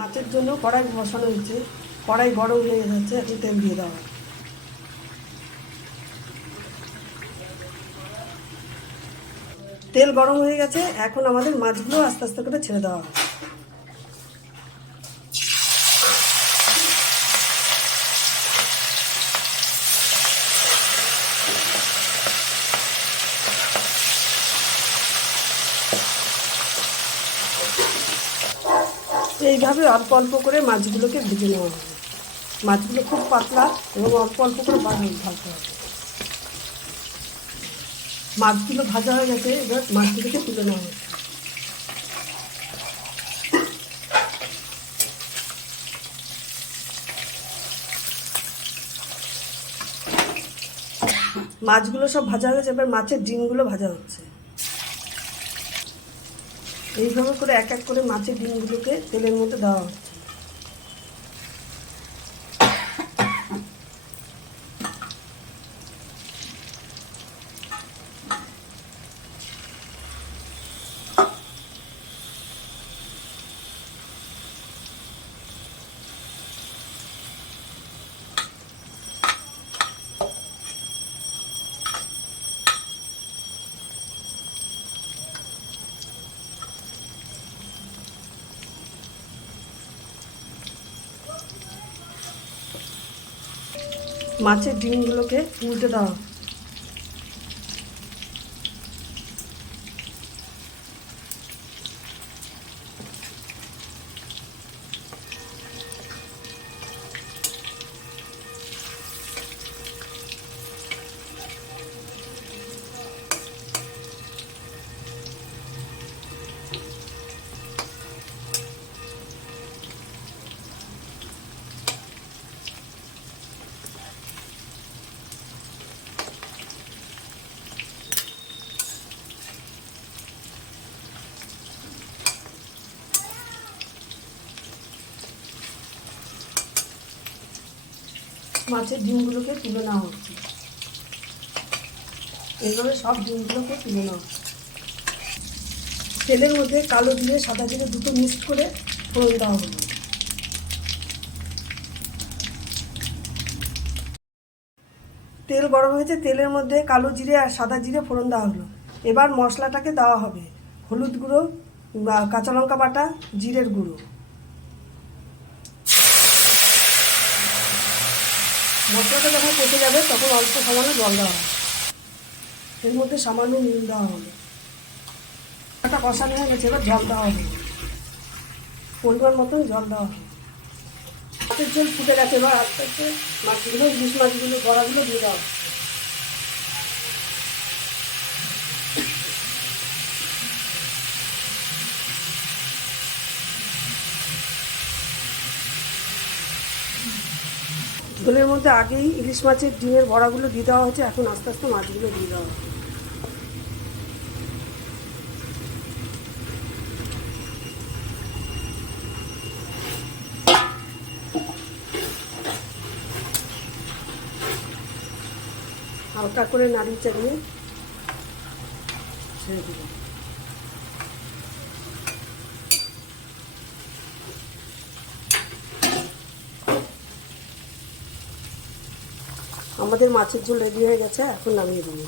মাছের জন্য কড়াই বসানো হয়েছে, কড়াই গরম হয়ে যাচ্ছে, এখন তেল দিয়ে দেওয়া। তেল গরম হয়ে গেছে, এখন আমাদের মাছগুলো আস্তে আস্তে করে ছেড়ে দেওয়া হবে। এইভাবে অল্প অল্প করে মাছগুলোকে ভেজে নেওয়া হবে। মাছগুলো খুব পাতলা এবং অল্প অল্প করে ভাজতে হবে। মাছগুলো ভাজা হয়ে গেছে, এবার মাছগুলোকে তুলে নেওয়া হচ্ছে। মাছগুলো সব ভাজা হয়ে গেছে, এবার মাছের ডিমগুলো ভাজা হচ্ছে। এইভাবে করে এক এক করে মাছের ডিমগুলোকে তেলের মধ্যে দেওয়া হচ্ছে। মাছের ডিমগুলোকে উল্টে দেওয়া। মাছের ডিমগুলোকে তুলে নেওয়া হচ্ছে। এইভাবে সব ডিমগুলোকে তুলে নেওয়া হচ্ছে। তেলের মধ্যে কালো জিরে সাদা জিরে দুটো মিক্স করে ফোড়ন দেওয়া হলো। তেল গরম হয়েছে, তেলের মধ্যে কালো জিরে আর সাদা জিরে ফোড়ন দেওয়া হলো। এবার মশলাটাকে দেওয়া হবে। হলুদ গুঁড়ো, কাঁচা লঙ্কা বাটা, জিরের গুঁড়ো। মশলাটা যখন কষে যাবে তখন অল্প সামান্য জল দেওয়া হবে। এর মধ্যে সামান্য নুন দেওয়া হলো। একটা কষানো হয়ে গেছে, এবার জল দেওয়া হবে। পরিমাণ মতন জল দেওয়া হবে। মাছের ঝোল ফুটে গেছে, এবার আস্তে আস্তে মাছগুলো, ইলিশ মাছগুলো, বড়াগুলো দিয়ে দেওয়া হচ্ছে। ঝোলের মধ্যে আগেই ইলিশ মাছের ডিমের বড়াগুলো দিয়ে দেওয়া হয়েছে, এখন আস্তে আস্তে মাছগুলো দিয়ে দেওয়া হবে। হালকা করে নাড়িয়ে চাড়িয়ে ছেড়ে দেব। আমাদের মাছের ঝোল রেডি হয়ে গেছে, এখন নামিয়ে দেবো।